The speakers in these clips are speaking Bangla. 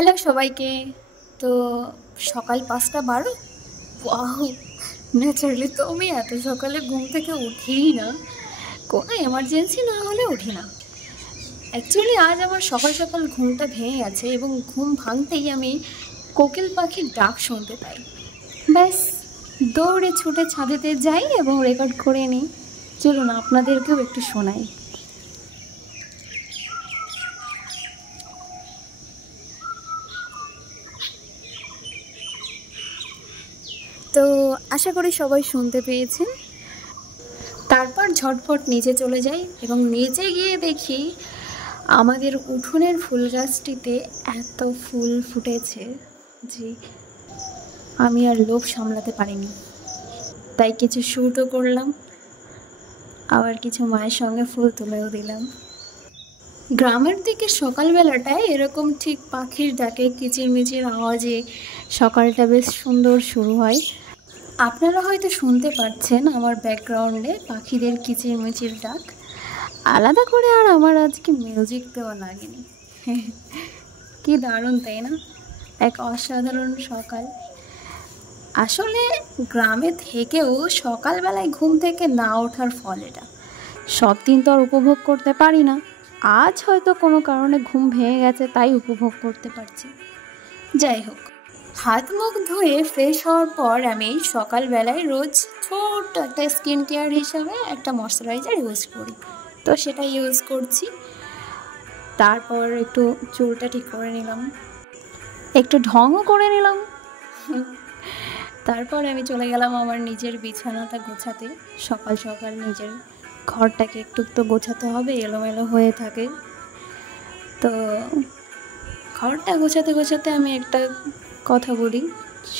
হ্যালো সবাইকে। তো সকাল ৫টা ১২। ওয়াও! ন্যাচারালি তো আমি এত সকালে ঘুম থেকে উঠিই না। কোনো এমার্জেন্সি না হলে উঠি না। অ্যাকচুয়ালি আজ আমার সকাল সকাল ঘুমটা ভেঙে গেছে এবং ঘুম ভাঙতেই আমি কোকিল পাখির ডাক শুনতে পাই। ব্যাস, দৌড়ে ছুটে ছাদেতে যাই এবং রেকর্ড করে নিই। চলুন আপনাদেরকেও একটু শোনাই। তো আশা করি সবাই শুনতে পেয়েছেন। তারপর ঝটফট নিচে চলে যাই এবং নিচে গিয়ে দেখি আমাদের উঠোনের ফুল গাছটিতে এত ফুল ফুটেছে যে আমি আর লোভ সামলাতে পারিনি। তাই কিছু শ্যুটও করলাম, আবার কিছু মায়ের সঙ্গে ফুল তুলেও দিলাম। গ্রামের দিকে সকালবেলাটায় এরকম ঠিক পাখির ডাকে কিচিরমিচির আওয়াজে সকালটা বেশ সুন্দর শুরু হয়। আপনারা হয়তো শুনতে পাচ্ছেন আমার ব্যাকগ্রাউন্ডে পাখিদের কিচিরমিচির ডাক। আলাদা করে আর আমার আজকে মিউজিক দেওয়া লাগেনি। কি দারুণ তাই না? এক অসাধারণ সকাল। আসলে গ্রামে থেকেও সকালবেলায় ঘুম থেকে না ওঠার ফল এটা। সব দিন তো আর উপভোগ করতে পারি না। আজ হয়তো কোনো কারণে ঘুম ভেঙে গেছে, তাই উপভোগ করতে পারছি। যাই হোক, হাত মুখ ধুয়ে ফ্রেশ হওয়ার পর আমি সকালবেলায় রোজ ছোট্ট একটা স্কিন কেয়ার হিসাবে একটা ময়শ্চারাইজার ইউজ করি। তো সেটা ইউজ করছি। তারপর একটু চুলটা ঠিক করে নিলাম, একটু ঢংও করে নিলাম। তারপর আমি চলে গেলাম আমার নিজের বিছানাটা গোছাতে। সকাল সকাল নিজের ঘরটাকে একটু তো গোছাতে হবে, এলোমেলো হয়ে থাকে। তো ঘরটা গোছাতে গোছাতে আমি একটা কথা বলি,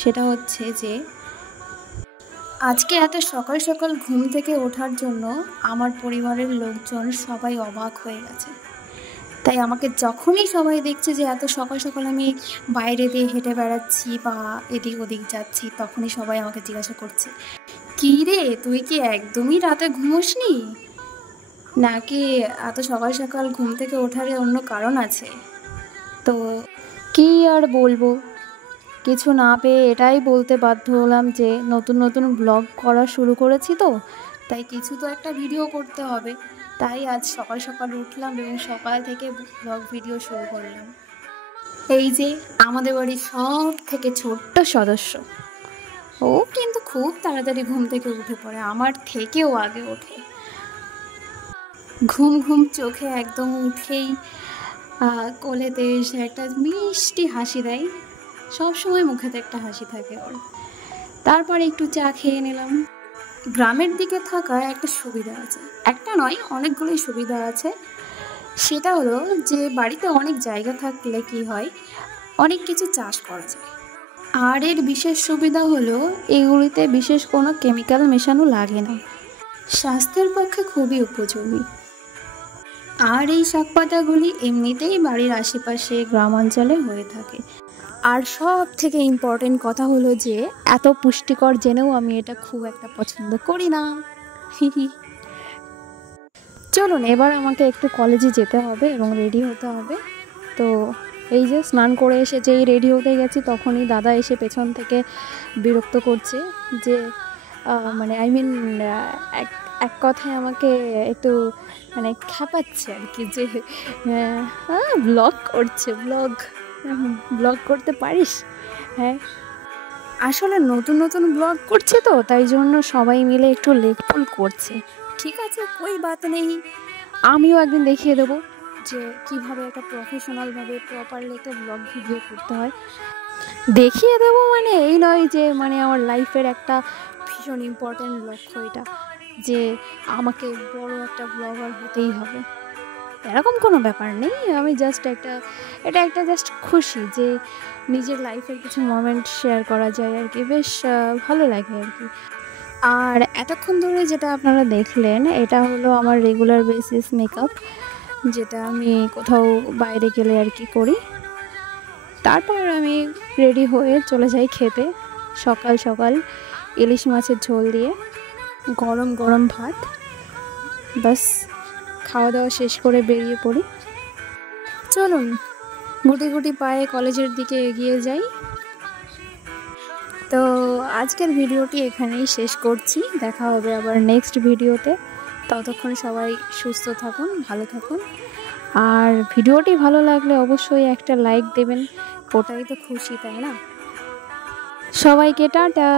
সেটা হচ্ছে যে আজকে এত সকাল সকাল ঘুম থেকে ওঠার জন্য আমার পরিবারের লোকজন সবাই অবাক হয়ে গেছে। তাই আমাকে যখনই সবাই দেখছে যে এত সকাল সকাল আমি বাইরে দিয়ে হেঁটে বেড়াচ্ছি বা এদিক ওদিক যাচ্ছি, তখনই সবাই আমাকে জিজ্ঞাসা করছে, কী রে, তুই কি একদমই রাতে ঘুমোসনি, নাকি এত সকাল সকাল ঘুম থেকে ওঠার অন্য কারণ আছে? তো কী আর বলবো, কিছু না পেয়ে এটাই বলতে বাধ্য হলাম যে নতুন নতুন ব্লগ করা শুরু করেছি, তো তাই কিছু তো একটা ভিডিও করতে হবে। তাই আজ সকাল সকাল উঠলাম এবং সকাল থেকে ব্লগ ভিডিও শুরু করলাম। এই যে আমাদের বাড়ির সব থেকে ছোট্ট সদস্য, ও কিন্তু খুব তাড়াতাড়ি ঘুম থেকে উঠে পড়ে, আমার থেকেও আগে ওঠে। ঘুম ঘুম চোখে একদম উঠেই কোলেতে এসে একটা মিষ্টি হাসি দেয়। সবসময় মুখেতে একটা হাসি থাকে ওর। তারপর একটু চা খেয়ে নিলাম। গ্রামের দিকে থাকা একটা সুবিধা আছে, একটা নয় অনেকগুলোই সুবিধা আছে। সেটা হলো যে বাড়িতে অনেক জায়গা থাকলে কি হয়, অনেক কিছু চাষ করা যায়। আর এর বিশেষ সুবিধা হলো এগুলিতে বিশেষ কোনো কেমিক্যাল মেশানো লাগে না, স্বাস্থ্যের পক্ষে খুবই উপযোগী। আর এই শাকপাতাগুলি এমনিতেই বাড়ির আশেপাশে গ্রামাঞ্চলে হয়ে থাকে। আর সব থেকে ইম্পর্টেন্ট কথা হলো যে এত পুষ্টিকর জেনেও আমি এটা খুব একটা পছন্দ করি না। চলুন, এবার আমাকে একটু কলেজে যেতে হবে এবং রেডি হতে হবে। তো এই যে স্নান করে এসে যেই রেডি হতে গেছি, তখনই দাদা এসে পেছন থেকে বিরক্ত করছে যে মানে এক এক কথায় আমাকে একটু মানে খেপাচ্ছে আর কি, যে ব্লগ করছে, ব্লগ করতে পারিস? হ্যাঁ, আসলে নতুন নতুন ব্লগ করছে তো, তাই জন্য সবাই মিলে একটু লেকপুল করছে। ঠিক আছে, কোই বাত নেই, আমিও একদিন দেখিয়ে দেবো যে কীভাবে একটা প্রফেশনালভাবে প্রপারলি একটা ব্লগ ভিডিও করতে হয়। দেখিয়ে দেবো মানে এই নয় যে মানে আমার লাইফের একটা ভীষণ ইম্পর্ট্যান্ট লক্ষ্য এটা, যে আমাকে বড় একটা ব্লগার হতেই হবে, এরকম কোনো ব্যাপার নেই। আমি এটা একটা জাস্ট খুশি যে নিজের লাইফের কিছু মোমেন্ট শেয়ার করা যায় আর কি, বেশ ভালো লাগে আর কি। আর এতক্ষণ ধরে যেটা আপনারা দেখলেন, এটা হলো আমার রেগুলার বেসিস মেকআপ, যেটা আমি কোথাও বাইরে গেলে আর কি করি। তারপর আমি রেডি হয়ে চলে যাই খেতে। সকাল সকাল ইলিশ মাছের ঝোল দিয়ে গরম গরম ভাত, বাস খাওয়া দাওয়া শেষ করে বেরিয়ে পড়ি। চলুন গুটি গুটি পায়ে কলেজের দিকে এগিয়ে যাই। তো আজকের ভিডিওটি এখানেই শেষ করছি, দেখা হবে আবার নেক্সট ভিডিওতে। ততক্ষণ সবাই সুস্থ থাকুন, ভালো থাকুন। আর ভিডিওটি ভালো লাগলে অবশ্যই একটা লাইক দেবেন, ওটাই তো খুশি, তাই না? সবাইকে টাটা।